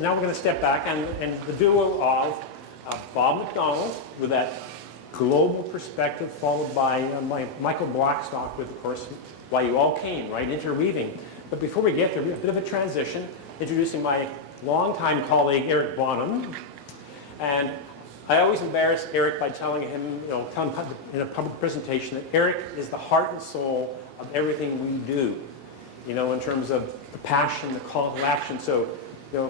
now we're going to step back, and the duo of Bob McDonald with that global perspective, followed by Michael Blackstock with, of course, why you all came, right, interweaving. But before we get there, we have a bit of a transition, introducing my longtime colleague, Eric Bonham. And I always embarrass Eric by telling him, in a public presentation, that Eric is the heart and soul of everything we do, in terms of the passion, the call to action. So,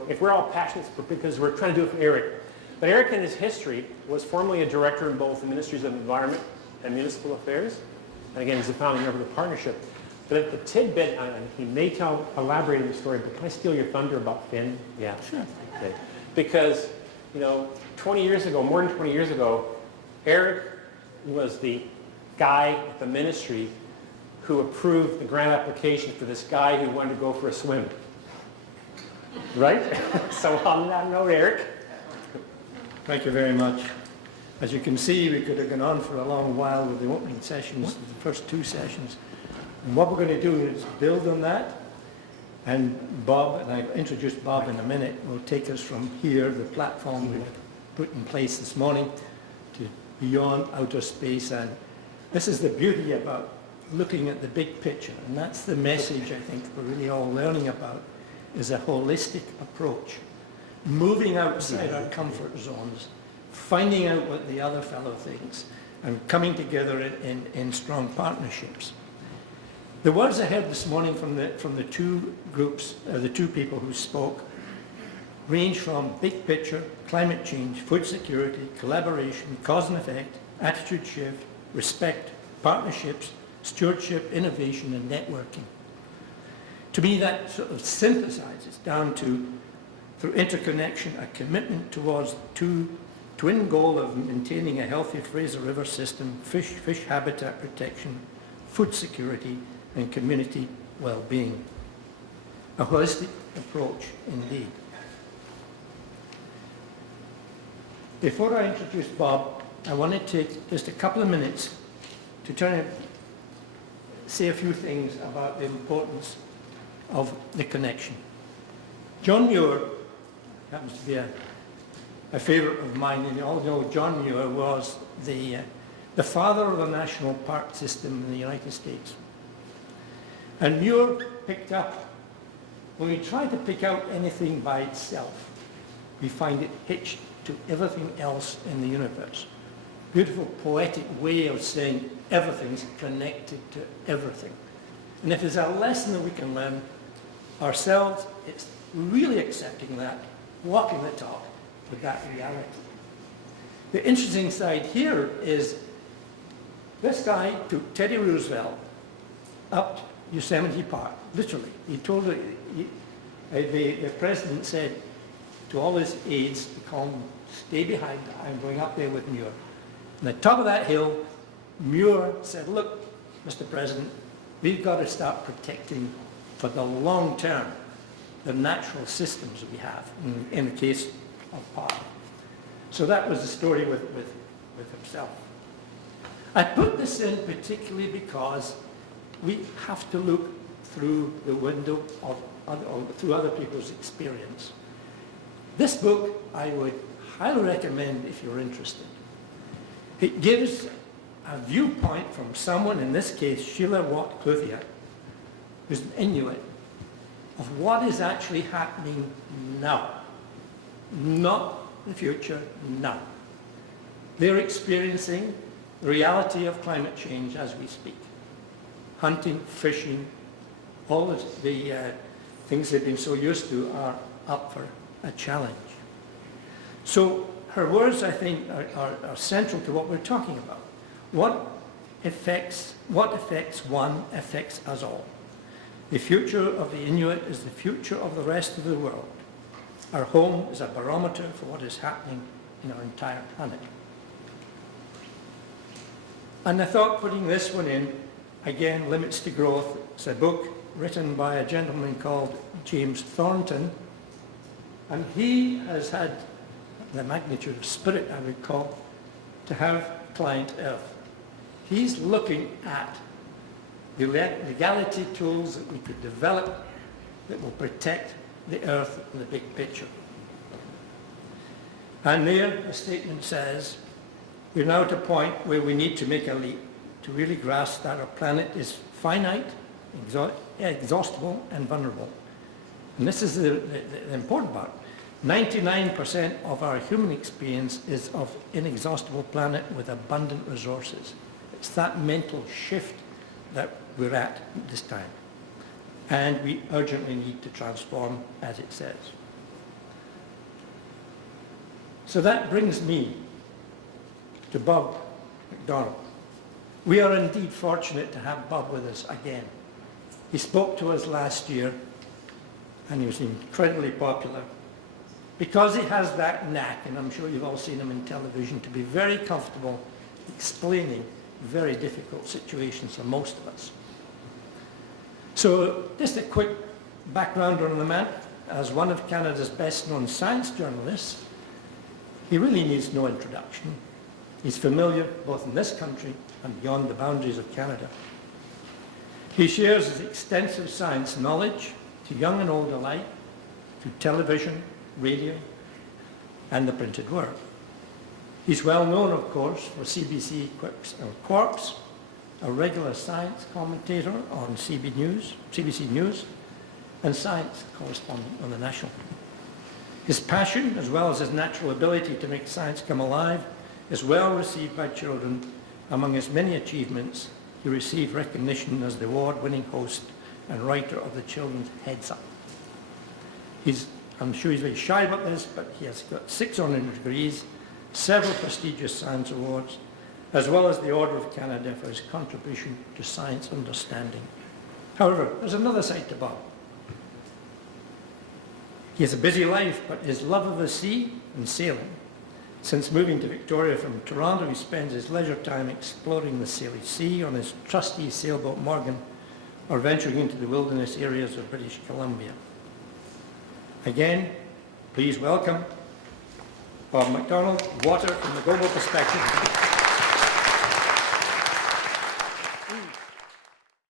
if we're all passionate, it's because we're trying to do it for Eric. But Eric, in his history, was formerly a director in both the Ministries of Environment and Municipal Affairs. And again, he's a founding member of the partnership. But at the tidbit, and he may elaborate on the story, but can I steal your thunder about Finn? Yeah. Sure. Okay. Because, 20 years ago, more than 20 years ago, Eric was the guy at the ministry who approved the grant application for this guy who wanted to go for a swim. Right? So on that note, Eric. Thank you very much. As you can see, we could have gone on for a long while with the opening sessions, the first two sessions. And what we're going to do is build on that. And Bob, and I'll introduce Bob in a minute, will take us from here, the platform we've put in place this morning, to beyond outer space. And this is the beauty about looking at the big picture. And that's the message I think we're really all learning about, is a holistic approach. Moving outside our comfort zones, finding out what the other fellow thinks, and coming together in strong partnerships. The words I heard this morning from the two groups, the two people who spoke, range from big picture, climate change, food security, collaboration, cause and effect, attitude shift, respect, partnerships, stewardship, innovation, and networking. To me, that sort of synthesizes down to, through interconnection, a commitment towards twin goal of maintaining a healthy Fraser River system, fish habitat protection, food security, and community well-being. A holistic approach indeed. Before I introduce Bob, I want to take just a couple of minutes to try to say a few things about the importance of the connection. John Muir happens to be a favorite of mine, and you all know John Muir was the father of the national park system in the United States. And Muir picked up, when we try to pick out anything by itself, we find it hitched to everything else in the universe. Beautiful poetic way of saying everything's connected to everything. And if there's a lesson that we can learn ourselves, it's really accepting that, walking the talk with that reality. The interesting side here is this guy took Teddy Roosevelt up Yosemite Park, literally. He told the president said to all his aides to call him, stay behind, I'm going up there with Muir. On the top of that hill, Muir said, look, Mr. President, we've got to start protecting for the long term the natural systems that we have in the case of park. So that was the story with himself. I put this in particularly because we have to look through the window of through other people's experience. This book I would highly recommend if you're interested. It gives a viewpoint from someone, in this case Sheila Watt-Cluthier, who's an Inuit, of what is actually happening now. Not the future, now. They're experiencing the reality of climate change as we speak. Hunting, fishing, all of the things they've been so used to are up for a challenge. So her words, I think, are central to what we're talking about. What affects one affects us all. The future of the Inuit is the future of the rest of the world. Our home is a barometer for what is happening in our entire planet. And I thought putting this one in, again, Limits to Growth, it's a book written by a gentleman called James Thornton, and he has had the magnitude of spirit, I would call, to have Client Earth. He's looking at the legality tools that we could develop that will protect the Earth in the big picture. And there, the statement says, we're now at a point where we need to make a leap to really grasp that our planet is finite, exhaustible, and vulnerable. And this is the important part. 99% of our human experience is of inexhaustible planet with abundant resources. It's that mental shift that we're at this time. And we urgently need to transform, as it says. So that brings me to Bob McDonald. We are indeed fortunate to have Bob with us again. He spoke to us last year, and he was incredibly popular because he has that knack, and I'm sure you've all seen him in television, to be very comfortable explaining very difficult situations for most of us. So just a quick background on the man. As one of Canada's best-known science journalists, he really needs no introduction. He's familiar both in this country and beyond the boundaries of Canada. He shares his extensive science knowledge to young and old alike, through television, radio, and the printed word. He's well known, of course, for CBC Quarks, a regular science commentator on CBC News, and science correspondent on the National. His passion, as well as his natural ability to make science come alive, is well received by children. Among his many achievements, he received recognition as the award-winning host and writer of the children's Heads Up. I'm sure he's very shy about this, but he has got 6 honorary degrees, several prestigious science awards, as well as the Order of Canada for his contribution to science understanding. However, there's another side to Bob. He has a busy life, but his love of the sea and sailing. Since moving to Victoria from Toronto, he spends his leisure time exploring the Salish Sea on his trusty sailboat Morgan, or venturing into the wilderness areas of British Columbia. Again, please welcome Bob McDonald, Water from the Global Perspective.